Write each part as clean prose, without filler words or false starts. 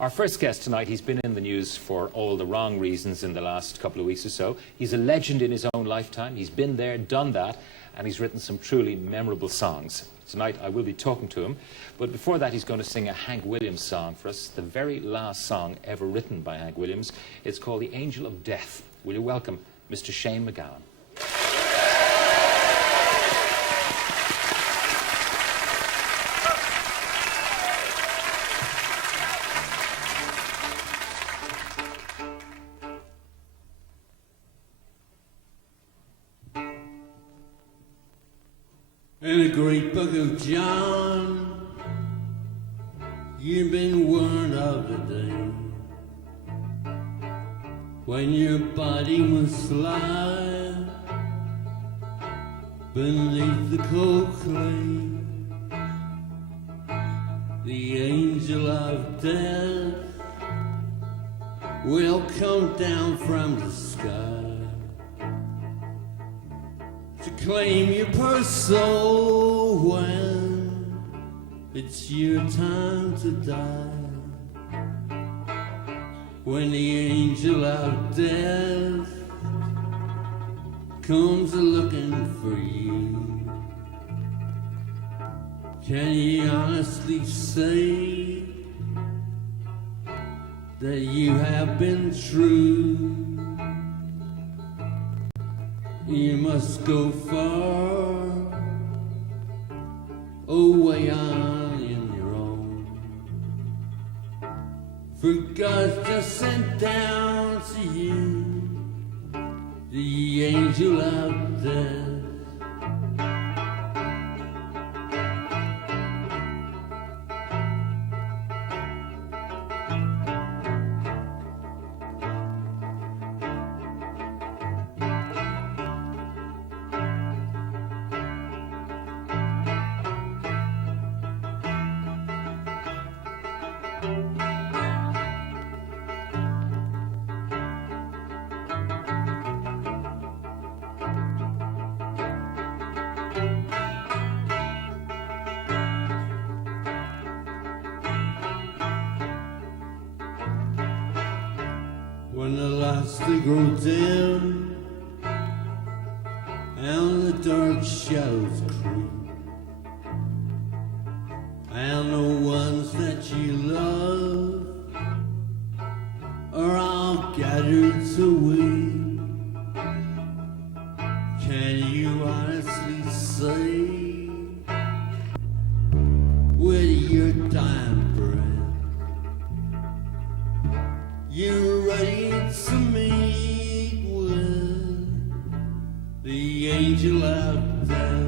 Our first guest tonight, he's been in the news for all the wrong reasons in the last couple of weeks or so. He's a legend in his own lifetime. He's been there, done that, and he's written some truly memorable songs. Tonight I will be talking to him, but before that he's going to sing a Hank Williams song for us, the very last song ever written by Hank Williams. It's called The Angel of Death. Will you welcome Mr. Shane MacGowan? In the great book of John, you've been warned of the day when your body must lie beneath the cold clay. The angel of death will come down from the sky to claim your poor soul when it's your time to die. When the angel of death comes looking for you, can you honestly say that you have been true? You must go far away on your own, for God just sent down to you the angel of death. When the lights they grow dim and the dark shadows creep, and the ones that you love are all gathered to weep, can you honestly say with your dying breath you're ready to meet with the angel of death?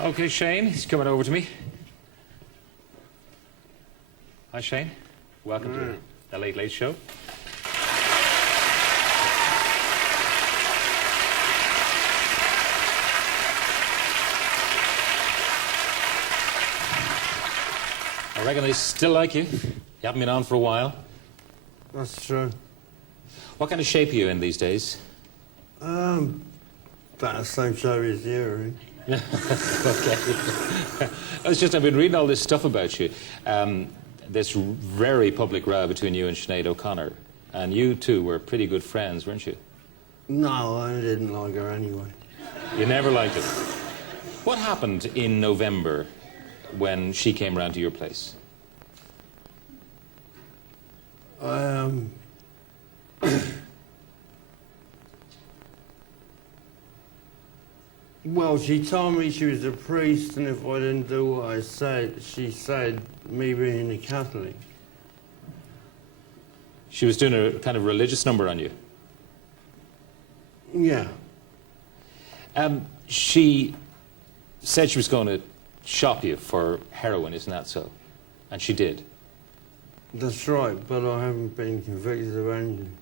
Okay, Shane, he's coming over to me. Hi, Shane. Welcome to the Late Late Show. I reckon they still like you. You haven't been on for a while. That's true. What kind of shape are you in these days? About the same shape as you, really. Okay. It's just I've been reading all this stuff about you. This very public row between you and Sinead O'Connor. And you two were pretty good friends, weren't you? No, I didn't like her anyway. You never liked it. What happened in November when she came round to your place? Well, she told me she was a priest, and if I didn't do what I said, she said me being a Catholic. She was doing a kind of religious number on you? Yeah. She said she was going to shop you for heroin, isn't that so? And she did. That's right, but I haven't been convicted of anything.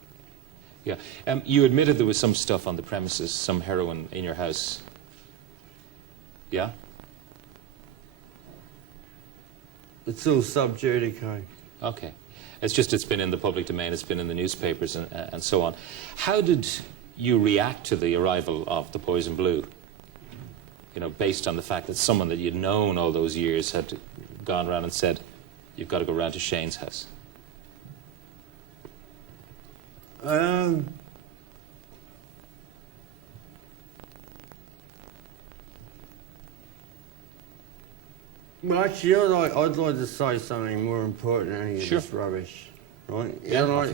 Yeah. You admitted there was some stuff on the premises, some heroin in your house. Yeah? It's all sub judice. Okay. It's been in the public domain, it's been in the newspapers and so on. How did you react to the arrival of the Poison Blue? You know, based on the fact that someone that you'd known all those years had gone around and said, you've got to go round to Shane's house. Well, actually, I'd like to say something more important than any of Sure. this rubbish, right? Yeah,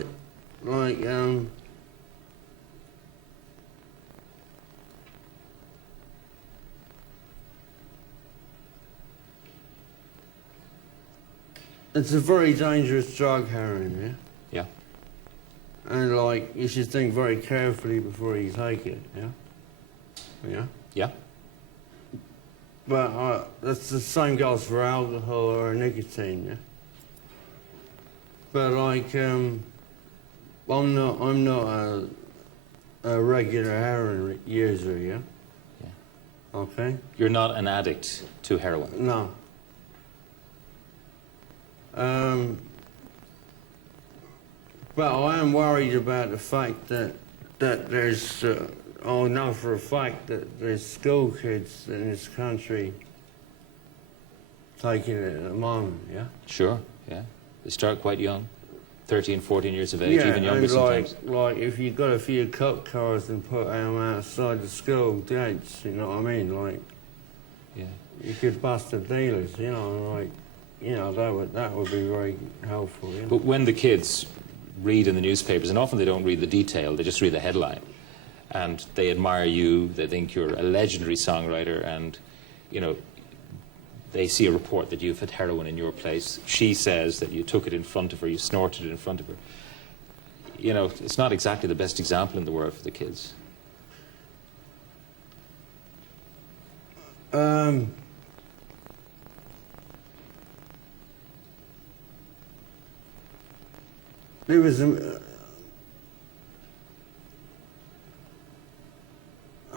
it's a very dangerous drug, heroin, Yeah? yeah? And, like, you should think very carefully before you take it, yeah? Yeah? Yeah? But that's the same goes for alcohol or nicotine, yeah? But, like, I'm not a regular heroin user, yeah? Yeah. Okay? You're not an addict to heroin. No. But I am worried about the fact that there's, I know for a fact that there's school kids in this country taking it at the moment, yeah? Sure, yeah. They start quite young, 13, 14 years of age, even younger and sometimes. like if you got a few cop cars and put them outside the school gates, you know what I mean? Like, Yeah. you could bust the dealers, you know, like, you know, that would be very helpful, you know? But when the kids read in the newspapers, and often they don't read the detail, they just read the headline, and they admire you, they think you're a legendary songwriter, and, you know, they see a report that you've had heroin in your place. She says that you took it in front of her, you snorted it in front of her. You know, it's not exactly the best example in the world for the kids. There was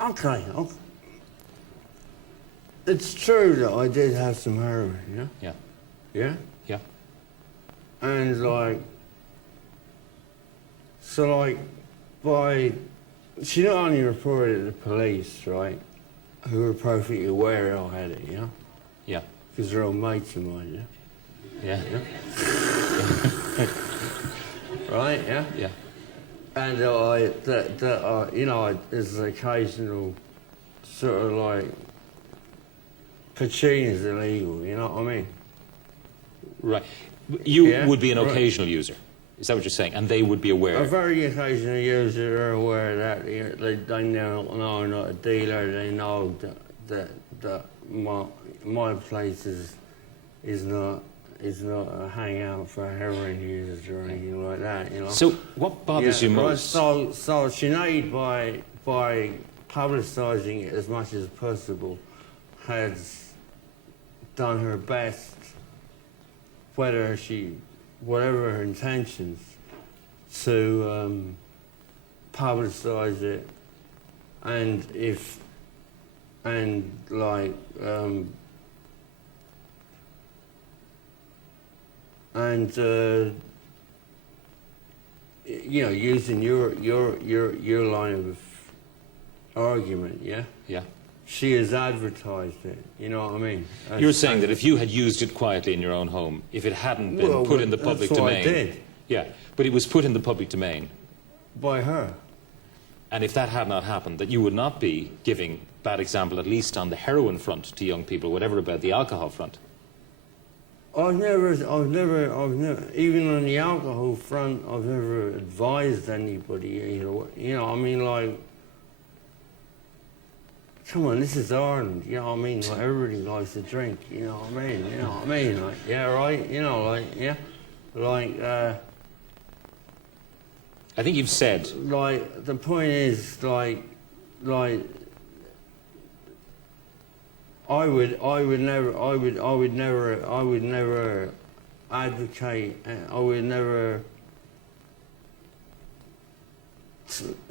okay. It's true that I did have some heroin, yeah? Yeah. Yeah? Yeah. And, like, so, like, she not only reported it to the police, right, who were perfectly aware I had it, yeah? Yeah. Because they're all mates of mine, Yeah. yeah? Right, yeah? Yeah. And you know, there's an occasional sort of like, Pacino's illegal, you know what I mean? Right. You Yeah, would be an right. occasional user. Is that what you're saying? And they would be aware. A very occasional user are aware of that. They know I'm not a dealer. They know that my place is not a hangout for heroin users or anything like that. You know. So what bothers you most? So Sinead, by publicising it as much as possible, has done her best, whatever her intentions, to publicise it, and you know, using your line of argument, yeah? Yeah. She has advertised it, you know what I mean? You're saying that if you had used it quietly in your own home, if it hadn't been put in the public that's what domain... I did. Yeah, but it was put in the public domain, By her. and if that had not happened, that you would not be giving bad example, at least on the heroin front, to young people, whatever about the alcohol front. I've never, even on the alcohol front, I've never advised anybody, you know, I mean, like, come on, this is Ireland, you know what I mean? Like, everybody likes to drink, you know what I mean? You know what I mean? Like, yeah, right? You know, like, yeah? Like, I think you've said... like, the point is, like, I would never advocate, I would never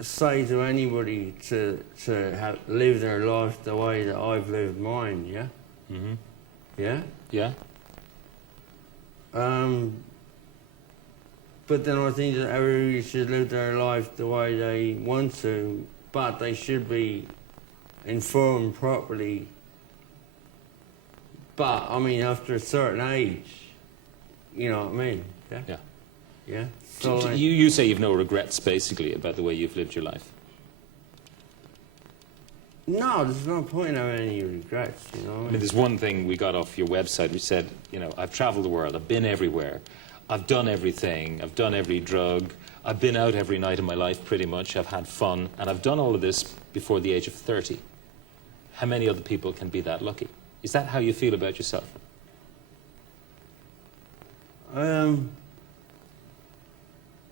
say to anybody to live their life the way that I've lived mine, yeah? Mm-hmm. Yeah? Yeah? But then I think that everybody should live their life the way they want to, but they should be informed properly. But, I mean, after a certain age, you know what I mean? Yeah? Yeah. Yeah? So like, you say you've no regrets, basically, about the way you've lived your life? no, there's no point of any regrets, you know what I I mean? mean, there's one thing we got off your website which said, you know, I've travelled the world, I've been everywhere, I've done everything, I've done every drug, I've been out every night of my life pretty much, I've had fun, and I've done all of this before the age of 30. How many other people can be that lucky? Is that how you feel about yourself?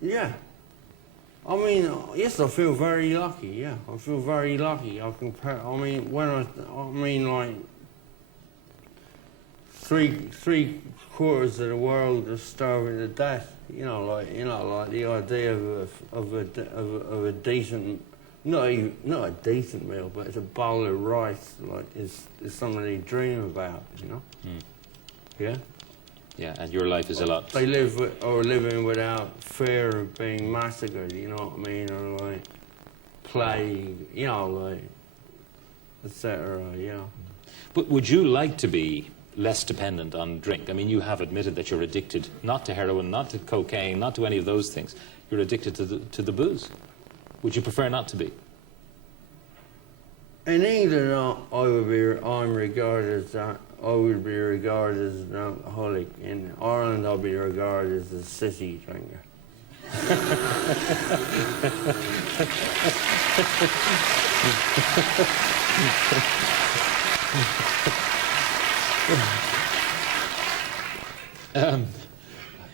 Yeah. I mean, yes, I feel very lucky, yeah. I feel very lucky. I mean, like, three quarters of the world are starving to death. You know, like the idea of a decent, not a decent meal, but it's a bowl of rice, like, is something they dream about, you know? Mm. Yeah? Yeah, and your life is a lot... They living without fear of being massacred, you know what I mean? Or, like, plague, you know, like, etc., yeah. But would you like to be less dependent on drink? I mean, you have admitted that you're addicted not to heroin, not to cocaine, not to any of those things. You're addicted to the booze. Would you prefer not to be? In England, I would be regarded as an alcoholic. In Ireland, I'll be regarded as a city drinker.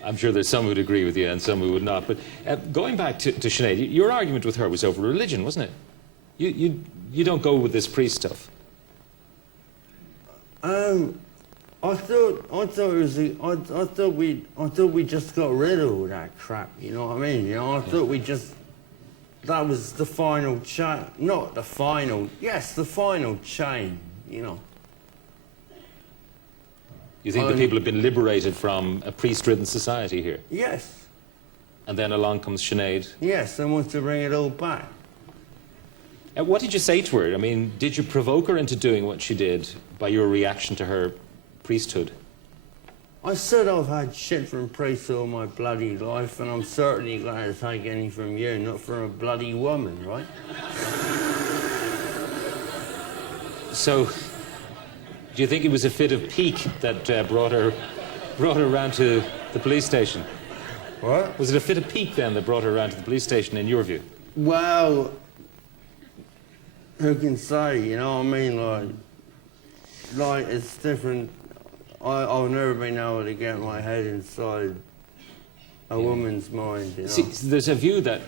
I'm sure there's some who'd agree with you and some who would not. But going back to Sinead, your argument with her was over religion, wasn't it? You don't go with this priest stuff. I thought we just got rid of all that crap. You know what I mean? You know, I thought that was the final chain. Not the final. Yes, the final chain. You know. You think that people have been liberated from a priest-ridden society here? Yes. And then along comes Sinead. Yes, they want to bring it all back. What did you say to her? I mean, did you provoke her into doing what she did by your reaction to her priesthood? I said I've had shit from priests all my bloody life, and I'm certainly glad to take any from you, not from a bloody woman, right? So, do you think it was a fit of pique that brought her round to the police station? What? Was it a fit of pique then that brought her around to the police station, in your view? Well, who can say, you know what I mean? Like it's different. I've never been able to get my head inside a woman's mind, you know? See, there's a view that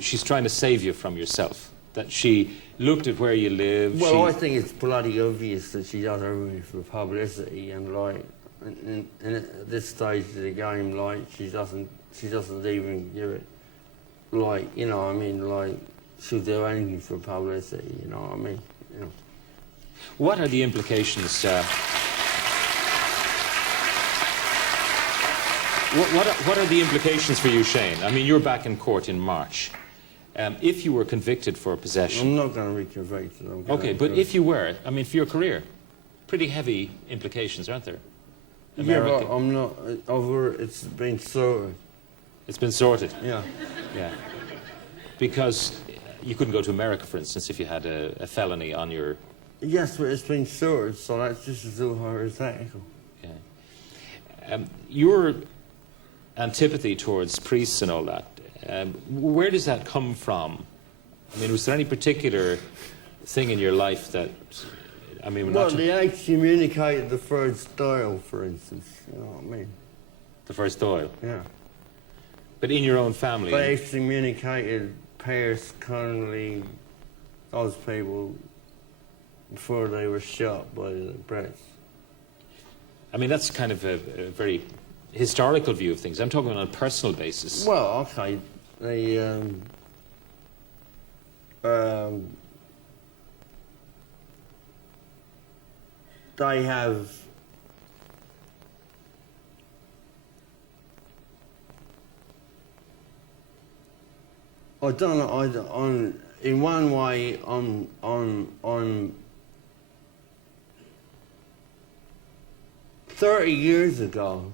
she's trying to save you from yourself, that she looked at where you live. Well, I think it's bloody obvious that she does everything for publicity, and like, and at this stage of the game, like, she doesn't even give it, like, you know what I mean, like, she'll do anything for publicity, you know what I mean, you know. What are the implications, what are the implications for you, Shane? I mean, you're back in court in March. If you were convicted for possession... I'm not going to be convicted. Okay, but if you were, I mean, for your career, pretty heavy implications, aren't there? America. Yeah, but I'm not... It's been sorted. It's been sorted? Yeah. Yeah. Because you couldn't go to America, for instance, if you had a felony on your... Yes, but it's been sorted, so that's just as hypothetical. Yeah. Your antipathy towards priests and all that, where does that come from? I mean, was there any particular thing in your life that... I mean, well, they excommunicated the first Doyle, for instance, you know what I mean? The first Doyle? Yeah. But in your own family? They excommunicated Pierce, Connolly, those people, before they were shot by the Brits. I mean, that's kind of a very historical view of things. I'm talking on a personal basis. Well, okay, They have I don't know. In one way, I'm 30 years ago.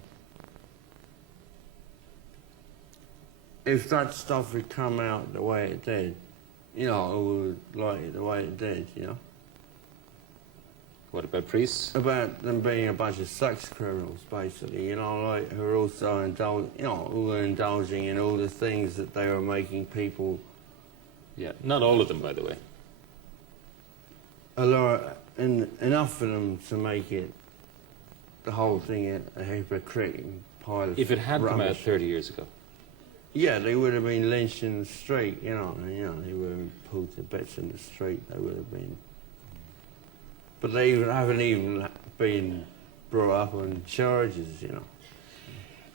If that stuff had come out the way it did, you know, I would like it the way it did, you know. What about priests? About them being a bunch of sex criminals, basically, you know, like who are also who were indulging in all the things that they were making people. Yeah, not all of them, by the way. Enough for them to make it, the whole thing, a hypocritical pile of If it had come out rubbish. 30 years ago. Yeah, they would have been lynched in the street, you know, they would have been pulled to bits in the street, they would have been. But they haven't even been brought up on charges, you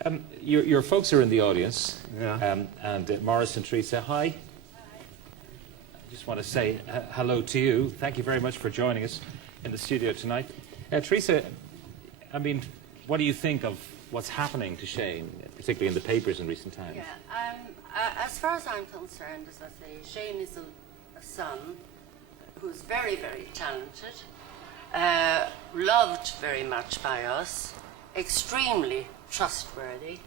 know. Your folks are in the audience. Yeah. And Morris and Teresa, hi. I just want to say hello to you. Thank you very much for joining us in the studio tonight. Teresa, I mean, what do you think of what's happening to Shane, particularly in the papers in recent times? Yeah, as far as I'm concerned, as I say, Shane is a son who's very, very talented, loved very much by us, extremely trustworthy,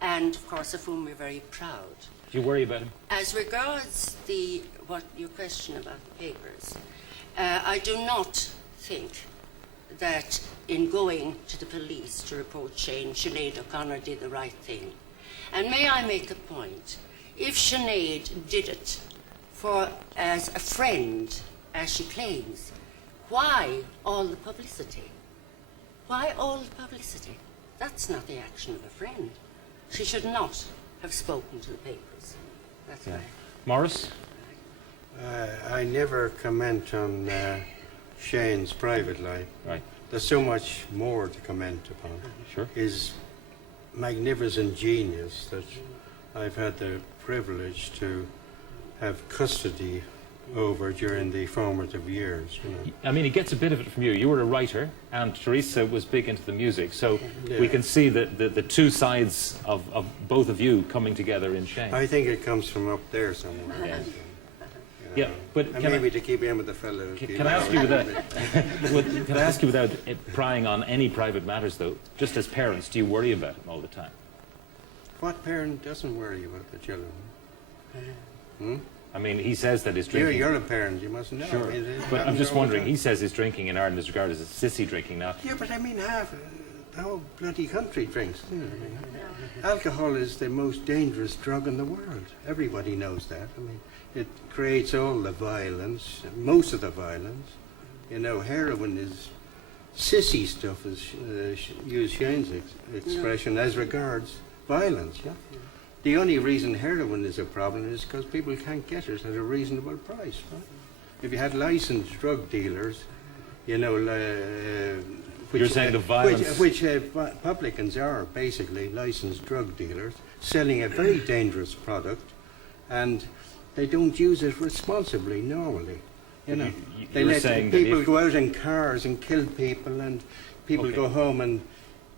and of course of whom we're very proud. Do you worry about him? As regards your question about the papers, I do not think that in going to the police to report Shane, Sinead O'Connor did the right thing. And may I make a point? If Sinead did it as a friend, as she claims, why all the publicity? Why all the publicity? That's not the action of a friend. She should not have spoken to the papers. That's right. Morris? I never comment on Shane's private life. Right. There's so much more to comment upon. Sure. His magnificent genius that I've had the privilege to have custody over during the formative years. You know. I mean, he gets a bit of it from you. You were a writer, and Teresa was big into the music, so Yeah. we can see the two sides of both of you coming together in Shane. I think it comes from up there somewhere. Yeah. You know. Yeah, but And can maybe to keep in with the fellow. Can I ask you without prying on any private matters, though, just as parents, do you worry about him all the time? What parent doesn't worry about the children? I mean, he says that his drinking... You're a parent, you must know. Sure, I mean, it but I'm happens just all the wondering, time. he says his drinking in Ireland is regarded as sissy drinking now. Yeah, but I mean, the whole bloody country drinks. You know, I mean, alcohol is the most dangerous drug in the world. Everybody knows that. I mean, it creates all the violence, most of the violence. You know, heroin is sissy stuff, as use Shane's expression, as regards violence. Yeah. The only reason heroin is a problem is because people can't get it at a reasonable price. Right? If you had licensed drug dealers, you know, You're saying the violence... which publicans are basically licensed drug dealers selling a very dangerous product, and they don't use it responsibly normally. You know, they you're let saying that people if- go out in cars and kill people, and people Okay. go home and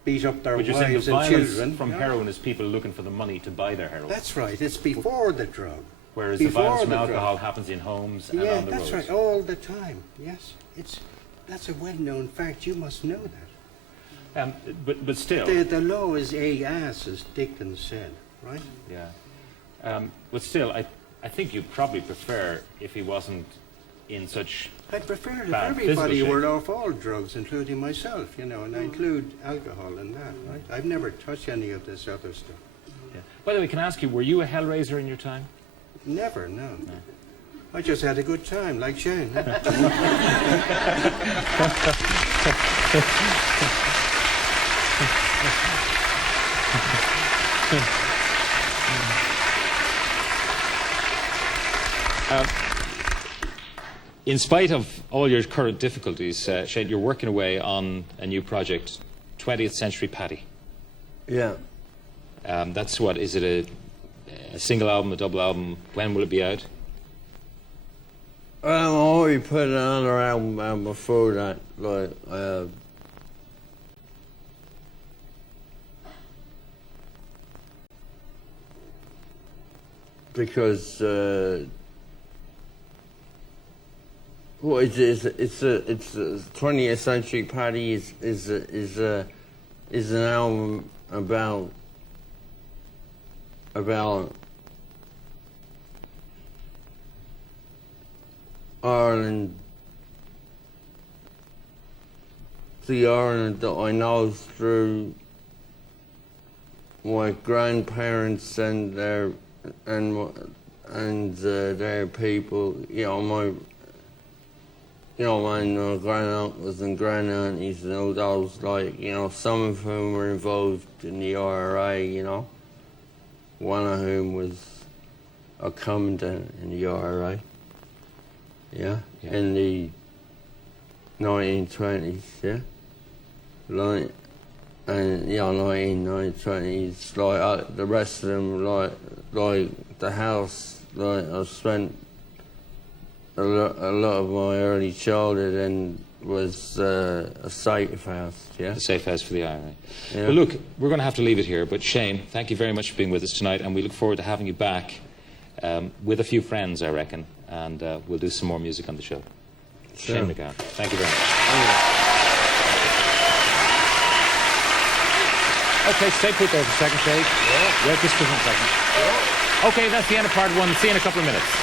beat up their But you're saying wives the and violence children. from Yeah. heroin is people looking for the money to buy their heroin, That's right. It's before the drug. whereas the before violence from the drug. alcohol happens in homes and Yeah, on the that's roads. right. All the time. Yes, that's a well-known fact. You must know that. But still... The law is a ass, as Dickens said, right? Yeah. But still, I think you'd probably prefer if he wasn't in such... I'd prefer if Bad everybody physical were shape. off all drugs, including myself, you know, and I include alcohol in that, right? I've never touched any of this other stuff. Yeah. By the way, can I ask you, were you a hellraiser in your time? Never, no. I just had a good time, like Shane. In spite of all your current difficulties, Shane, you're working away on a new project, 20th Century Paddy. Yeah. That's what, is it a single album, a double album? When will it be out? I already put another album out before that, like, because, well, it's a 20th Century Party is an album about Ireland, the Ireland that I know through my grandparents and their people. You know, my granduncles and grandaunties and all those, like, you know, some of whom were involved in the IRA. You know, one of whom was a commandant in the IRA. Yeah, in the 1920s, yeah, like, and 1920s, like the rest of them, like the house, like I spent a lot of my early childhood in was a safe house, yeah. A safe house for the IRA. Yeah. Well, look, we're going to have to leave it here, but Shane, thank you very much for being with us tonight, and we look forward to having you back with a few friends, I reckon, and we'll do some more music on the show. Sure. Shane MacGowan, thank you very much. Okay, stay put there for a second, Shane. Yeah. Just for 1 second. Yeah. Okay, that's the end of part one. See you in a couple of minutes.